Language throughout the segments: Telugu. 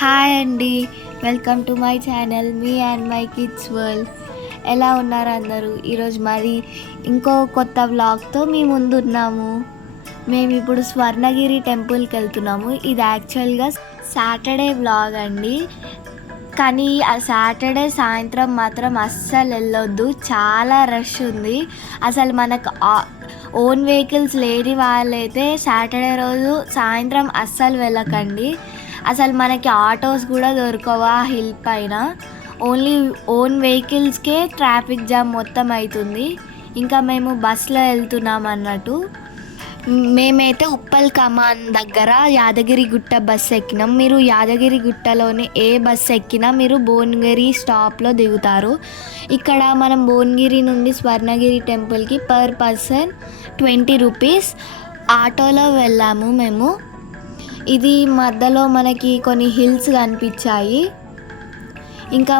హాయ్ అండి, welcome to my channel me and my kids world. ఎలా ఉన్నారు అందరూ? ఈరోజు మరి ఇంకో కొత్త వ్లాగ్తో మీ ముందున్నాము. మేము ఇప్పుడు స్వర్ణగిరి టెంపుల్కి వెళ్తున్నాము. ఇది యాక్చువల్గా సాటర్డే వ్లాగ్ అండి, కానీ ఆ సాటర్డే సాయంత్రం మాత్రం అస్సలు వెళ్ళొద్దు, చాలా రష్ ఉంది. అసలు మనకు ఓన్ వెహికల్స్ లేని వాళ్ళైతే సాటర్డే రోజు సాయంత్రం అస్సలు వెళ్ళకండి. అసలు మనకి ఆటోస్ కూడా దొరకవా హిల్ పైన, ఓన్లీ ఓన్ వెహికల్స్కే ట్రాఫిక్ జామ్ మొత్తం అవుతుంది. ఇంకా మేము బస్సులో వెళ్తున్నాం అన్నట్టు. మేమైతే ఉప్పల్ కమాన్ దగ్గర యాదగిరి గుట్ట బస్సు ఎక్కినాం. మీరు యాదగిరి గుట్టలోని ఏ బస్సు ఎక్కినా మీరు భువనగిరి స్టాప్లో దిగుతారు. ఇక్కడ మనం భువనగిరి నుండి స్వర్ణగిరి టెంపుల్కి పర్ పర్సన్ 20 రూపీస్ ఆటోలో వెళ్ళాము మేము. ఇది మధ్యలో మనకి కొన్ని హిల్స్ కనిపించాయి. ఇంకా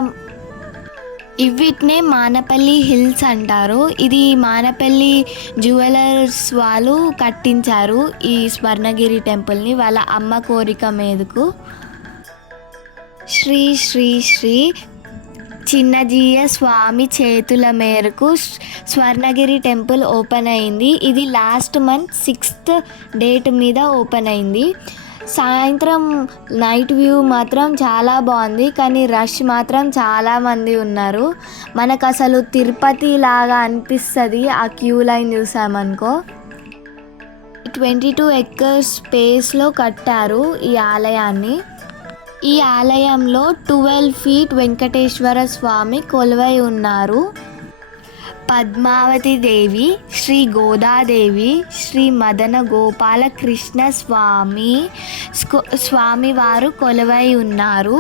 వీటినే మానపల్లి హిల్స్ అంటారు. ఇది మానపల్లి జ్యువెలర్స్ వాళ్ళు కట్టించారు ఈ స్వర్ణగిరి టెంపుల్ని వాళ్ళ అమ్మ కోరిక మీదకు. శ్రీ శ్రీ శ్రీ చిన్నజీయ స్వామి చేతుల మేరకు స్వర్ణగిరి టెంపుల్ ఓపెన్ అయింది. ఇది లాస్ట్ మంత్ 6th డేట్ మీద ఓపెన్ అయింది. సాయంత్రం నైట్ వ్యూ మాత్రం చాలా బాగుంది, కానీ రష్ మాత్రం చాలామంది ఉన్నారు. మనకు అసలు తిరుపతి లాగా అనిపిస్తుంది ఆ క్యూ లైన్ చూసామనుకో. 22 acres స్పేస్లో కట్టారు ఈ ఆలయాన్ని. ఈ ఆలయంలో 12 feet వెంకటేశ్వర స్వామి కొలువై ఉన్నారు. పద్మావతి దేవి, శ్రీ గోదాదేవి, శ్రీ మదన గోపాల కృష్ణ స్వామివారు కొలువై ఉన్నారు.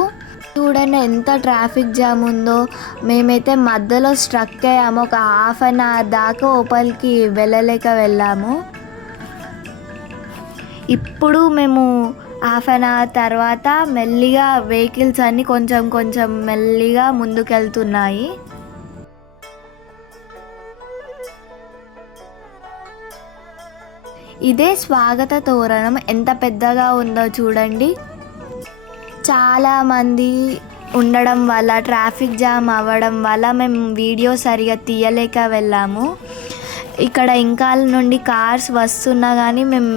చూడండి ఎంత ట్రాఫిక్ జామ్ ఉందో. మేమైతే మధ్యలో స్ట్రక్ అయ్యాము, ఒక ½ an hour దాకా లోపలికి వెళ్ళాము. ఇప్పుడు మేము ½ an hour తర్వాత మెల్లిగా వెహికల్స్ అన్నీ కొంచెం మెల్లిగా ముందుకెళ్తున్నాయి. ఇదే స్వాగత తోరణం, ఎంత పెద్దగా ఉందో చూడండి. చాలామంది ఉండడం వల్ల, ట్రాఫిక్ జామ్ అవ్వడం వల్ల మేము వీడియో సరిగా తీయలేక వెళ్ళాము. ఇక్కడ ఇంకా నుండి కార్స్ వస్తున్నా కానీ మేము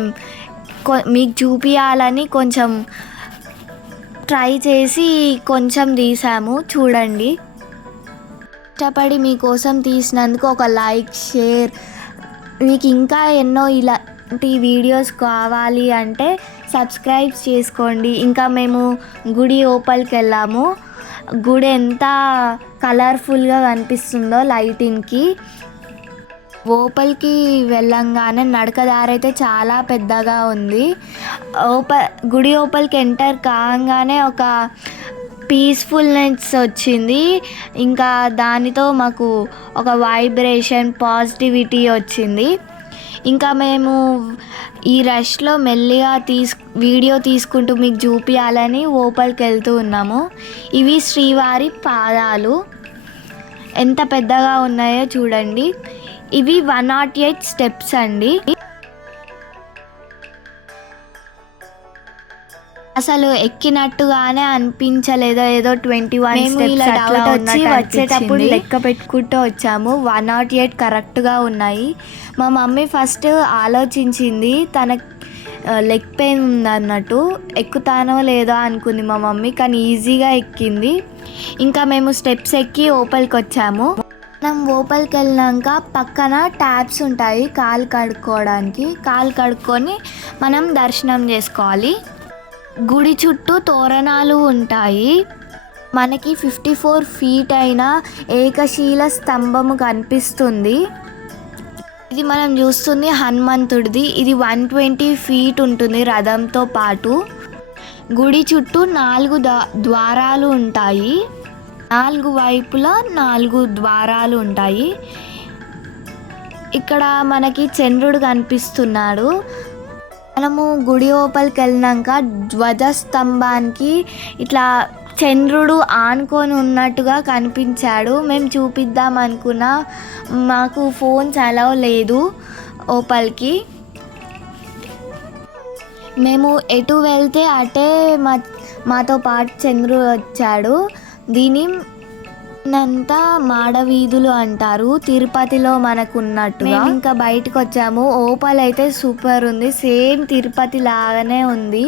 మీకు చూపించాలని కొంచెం ట్రై చేసి కొంచెం తీసాము. చూడండి, ఇష్టపడి మీకోసం తీసినందుకు ఒక లైక్, షేర్. మీకు ఇంకా ఎన్నో ఇలాంటి వీడియోస్ కావాలి అంటే సబ్స్క్రైబ్ చేసుకోండి. ఇంకా మేము గుడి లోపలికి వెళ్ళాము. గుడి ఎంత కలర్ఫుల్గా కనిపిస్తుందో లైటింగ్కి. లోపలికి వెళ్ళంగానే నడకదారి అయితే చాలా పెద్దగా ఉంది. గుడి లోపలికి ఎంటర్ కాగానే ఒక పీస్ఫుల్నెస్ వచ్చింది. ఇంకా దానితో మాకు ఒక వైబ్రేషన్, పాజిటివిటీ వచ్చింది. ఇంకా మేము ఈ రష్లో మెల్లిగా వీడియో తీసుకుంటూ మీకు చూపించాలని లోపలికి వెళ్తూ ఉన్నాము. ఇవి శ్రీవారి పాదాలు ఎంత పెద్దగా ఉన్నాయో చూడండి. ఇవి 108 steps అండి. అసలు ఎక్కినట్టుగానే అనిపించలేదు, ఏదో 21 steps అట్లా వచ్చేటప్పుడు లెక్క పెట్టుకుంటూ వచ్చాము. 108 కరెక్ట్గా ఉన్నాయి. మా మమ్మీ ఫస్ట్ ఆలోచించింది, తన లెగ్ పెయిన్ ఉందన్నట్టు, ఎక్కుతానో లేదో అనుకుంది మా మమ్మీ, కానీ ఈజీగా ఎక్కింది. ఇంకా మేము స్టెప్స్ ఎక్కి లోపలికి వచ్చాము. మనం లోపలికి వెళ్ళినాక పక్కన ట్యాప్స్ ఉంటాయి కాలు కడుక్కోవడానికి. కాలు కడుక్కొని మనం దర్శనం చేసుకోవాలి. గుడి చుట్టూ తోరణాలు ఉంటాయి. మనకి 54 feet అయిన ఏకశీల స్తంభము కనిపిస్తుంది. ఇది మనం చూస్తుంది హనుమంతుడిది. ఇది 120 feet ఉంటుంది రథంతో పాటు. గుడి చుట్టూ 4 ద్వారాలు ఉంటాయి. 4 వైపులా 4 ద్వారాలు ఉంటాయి. ఇక్కడ మనకి చంద్రుడు కనిపిస్తున్నాడు. మనము గుడి లోపలికి వెళ్ళినాక ధ్వజస్తంభానికి ఇట్లా చంద్రుడు ఆనుకొని ఉన్నట్టుగా కనిపించాడు. మేము చూపిద్దాం అనుకున్నా, మాకు ఫోన్స్ అలౌ లేదు లోపలికి. మేము ఎటు వెళ్తే అటే మాతో పాటు చంద్రు వచ్చాడు. దీని అంతా మాడవీధులు అంటారు, తిరుపతిలో మనకు ఉన్నట్టుగా. ఇంకా బయటకు వచ్చాము. ఓపలైతే సూపర్ ఉంది, సేమ్ తిరుపతి లాగానే ఉంది.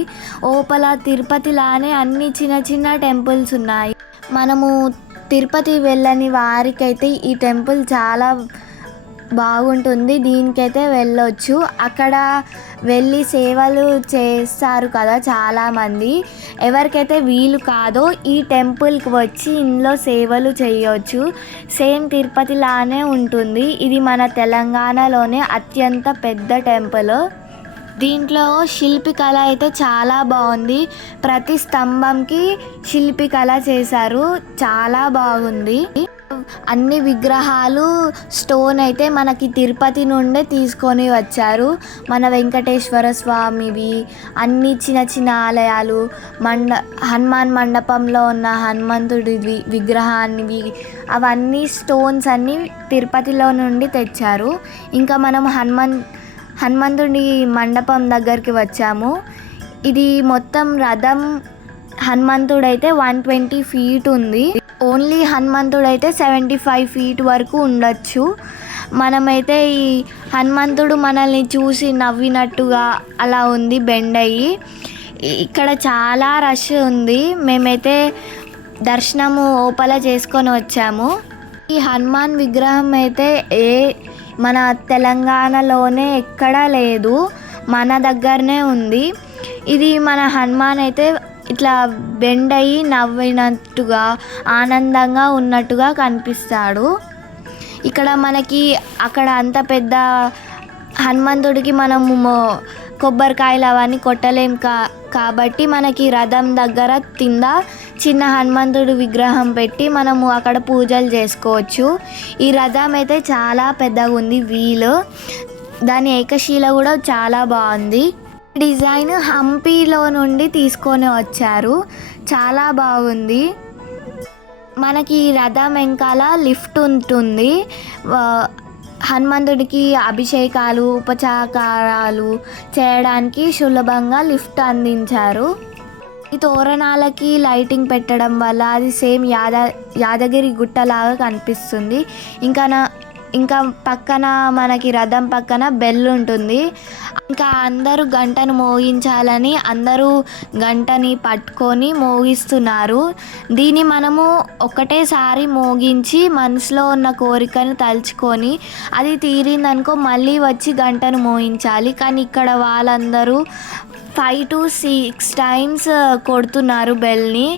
ఓపల తిరుపతి లానే అన్ని చిన్న చిన్న టెంపుల్స్ ఉన్నాయి. మనము తిరుపతి వెళ్ళని వారికైతే ఈ టెంపుల్ చాలా బాగుంటుంది, దీనికైతే వెళ్ళొచ్చు. అక్కడ వెళ్ళి సేవలు చేస్తారు కదా చాలామంది. ఎవరికైతే వీలు కాదో ఈ టెంపుల్కి వచ్చి ఇందులో సేవలు చేయొచ్చు. సేమ్ తిరుపతి లానే ఉంటుంది. ఇది మన తెలంగాణలోనే అత్యంత పెద్ద టెంపుల్. దీంట్లో శిల్పికళ అయితే చాలా బాగుంది. ప్రతి స్తంభంకి శిల్పికళ చేశారు, చాలా బాగుంది. అన్ని విగ్రహాలు స్టోన్ అయితే మనకి తిరుపతి నుండే తీసుకొని వచ్చారు. మన వెంకటేశ్వర స్వామివి, అన్ని చిన్న చిన్న ఆలయాలు, హనుమాన్ మండపంలో ఉన్న హనుమంతుడి విగ్రహాన్ని, అవన్నీ స్టోన్స్ అన్నీ తిరుపతిలో నుండి తెచ్చారు. ఇంకా మనం హనుమంతుడి మండపం దగ్గరికి వచ్చాము. ఇది మొత్తం రథం హనుమంతుడైతే 120 feet ఉంది. ఓన్లీ హనుమంతుడైతే 75 feet వరకు ఉండొచ్చు. మనమైతే ఈ హనుమంతుడు మనల్ని చూసి నవ్వినట్టుగా అలా ఉంది బెండ్ అయ్యి. ఇక్కడ చాలా రష్ ఉంది. మేమైతే దర్శనము ఓపల చేసుకొని వచ్చాము. ఈ హనుమాన్ విగ్రహం అయితే మన తెలంగాణలోనే ఎక్కడా లేదు, మన దగ్గరనే ఉంది. ఇది మన హనుమాన్ అయితే ఇట్లా బెండ్ అయ్యి నవ్వినట్టుగా ఆనందంగా ఉన్నట్టుగా కనిపిస్తాడు. ఇక్కడ మనకి అక్కడ అంత పెద్ద హనుమంతుడికి మనము కొబ్బరికాయలు అవన్నీ కొట్టలేం కాబట్టి మనకి రథం దగ్గర కింద చిన్న హనుమంతుడి విగ్రహం పెట్టి మనము అక్కడ పూజలు చేసుకోవచ్చు. ఈ రథం అయితే చాలా పెద్దగా ఉంది, వీలు, దాని ఏకశిల కూడా చాలా బాగుంది. డిజైన్ హంపీలో నుండి తీసుకొని వచ్చారు, చాలా బాగుంది. మనకి రథం వెనకాల లిఫ్ట్ ఉంటుంది. హనుమంతుడికి అభిషేకాలు ఉపచారాలు చేయడానికి సులభంగా లిఫ్ట్ అందించారు. ఈ తోరణాలకి లైటింగ్ పెట్టడం వల్ల అది సేమ్ యాదగిరి గుట్టలాగా కనిపిస్తుంది. ఇంకా పక్కన మనకి రథం పక్కన బెల్ ఉంటుంది. ఇంకా అందరూ గంటను మోగించాలని అందరూ గంటని పట్టుకొని మోగిస్తున్నారు. దీన్ని మనము ఒకటేసారి మోగించి మనసులో ఉన్న కోరికను తలుచుకొని అది తీరిందనుకో మళ్ళీ వచ్చి గంటను మోగించాలి. కానీ ఇక్కడ వాళ్ళందరూ 5 to 6 times కొడుతున్నారు బెల్ని.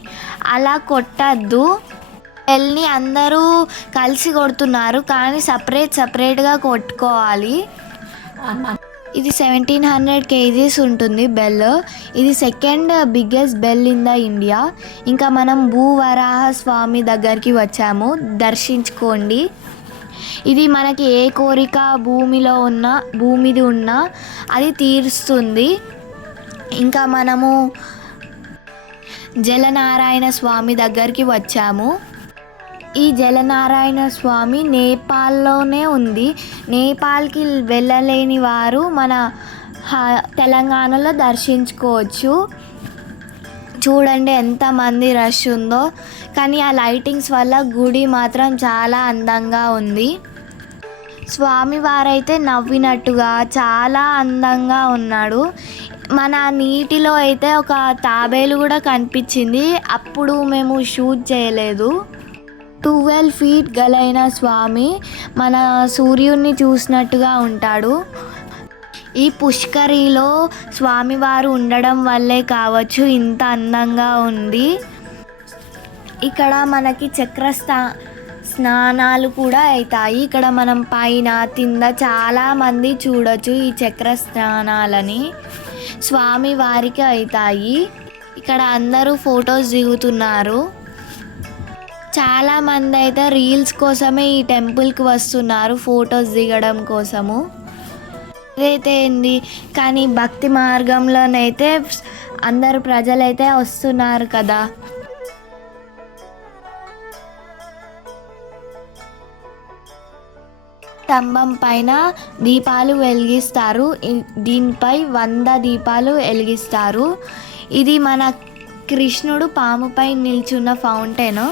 అలా కొట్టద్దు, బెల్ని అందరూ కలిసి కొడుతున్నారు కానీ సపరేట్గా కొట్టుకోవాలి. ఇది 1700 kgs ఉంటుంది బెల్. ఇది second biggest bell in the India. ఇంకా మనం భూవరాహ స్వామి దగ్గరికి వచ్చాము, దర్శించుకోండి. ఇది మనకి ఏ కోరిక భూమిది ఉన్నా అది తీరుస్తుంది. ఇంకా మనము జలనారాయణ స్వామి దగ్గరికి వచ్చాము. ఈ జలనారాయణ స్వామి నేపాల్లోనే ఉంది. నేపాల్కి వెళ్ళలేని వారు మన తెలంగాణలో దర్శించుకోవచ్చు. చూడండి ఎంతమంది రష్ ఉందో. కానీ ఆ లైటింగ్స్ వల్ల గుడి మాత్రం చాలా అందంగా ఉంది. స్వామివారైతే నవ్వినట్టుగా చాలా అందంగా ఉన్నాడు. మన నీటిలో అయితే ఒక తాబేలు కూడా కనిపించింది, అప్పుడు మేము షూట్ చేయలేదు. 12 feet గలైన స్వామి మన సూర్యుడిని చూసినట్టుగా ఉంటాడు. ఈ పుష్కరిలో స్వామివారు ఉండడం వల్లే కావచ్చు ఇంత అందంగా ఉంది. ఇక్కడ మనకి స్నానాలు కూడా అవుతాయి. ఇక్కడ మనం పైన కింద చాలామంది చూడొచ్చు ఈ చక్ర స్నానాలని. స్వామివారికి అవుతాయి. ఇక్కడ అందరూ ఫొటోస్ దిగుతున్నారు. చాలామంది అయితే రీల్స్ కోసమే ఈ టెంపుల్కి వస్తున్నారు, ఫొటోస్ దిగడం కోసము. ఇదైతే ఏంది కానీ భక్తి మార్గంలోనైతే అందరు ప్రజలైతే వస్తున్నారు కదా. స్తంభం పైన దీపాలు వెలిగిస్తారు. దీనిపై 100 దీపాలు వెలిగిస్తారు. ఇది మన కృష్ణుడు పాముపై నిల్చున్న ఫౌంటైన్.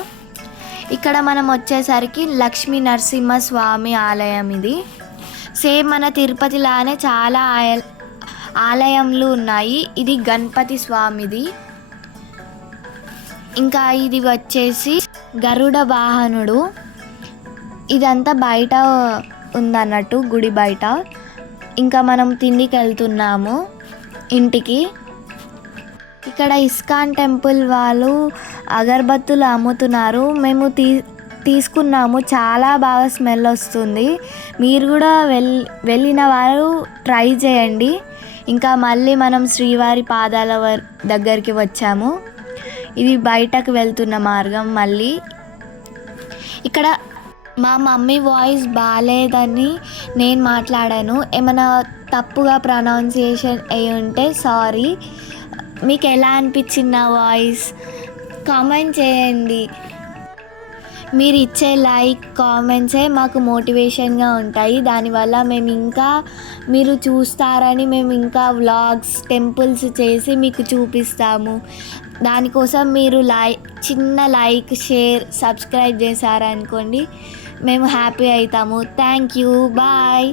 ఇక్కడ మనం వచ్చేసరికి లక్ష్మీ నరసింహ స్వామి ఆలయం. ఇది సేమ్ మన తిరుపతిలానే చాలా ఆలయంలు ఉన్నాయి. ఇది గణపతి స్వామిది. ఇంకా ఇది వచ్చేసి గరుడ వాహనుడు. ఇదంతా బయట ఉందన్నట్టు, గుడి బయట. ఇంకా మనం తిండికి వెళ్తున్నాము ఇంటికి. ఇక్కడ ఇస్కాన్ టెంపుల్ వాళ్ళు అగరబత్తులు అమ్ముతున్నారు. మేము తీసుకున్నాము. చాలా బాగా స్మెల్ వస్తుంది. మీరు కూడా వెళ్ళిన వారు ట్రై చేయండి. ఇంకా మళ్ళీ మనం శ్రీవారి పాదాల దగ్గరికి వచ్చాము. ఇది బయటకు వెళ్తున్న మార్గం. మళ్ళీ ఇక్కడ మా మమ్మీ వాయిస్ బాగాలేదని నేను మాట్లాడాను. ఏమైనా తప్పుగా ప్రొనౌన్సియేషన్ అయి ఉంటే సారీ. మీకు ఎలా అనిపించింది నా వాయిస్ కామెంట్ చేయండి. మీరు ఇచ్చే లైక్ కామెంట్సే మాకు మోటివేషన్గా ఉంటాయి. దానివల్ల మేము ఇంకా మీరు చూస్తారని మేము ఇంకా వ్లాగ్స్ టెంపుల్స్ చేసి మీకు చూపిస్తాము. దానికోసం మీరు చిన్న లైక్, షేర్, సబ్స్క్రైబ్ చేశారనుకోండి, మేము హ్యాపీ అవుతాము. Thank you. బాయ్.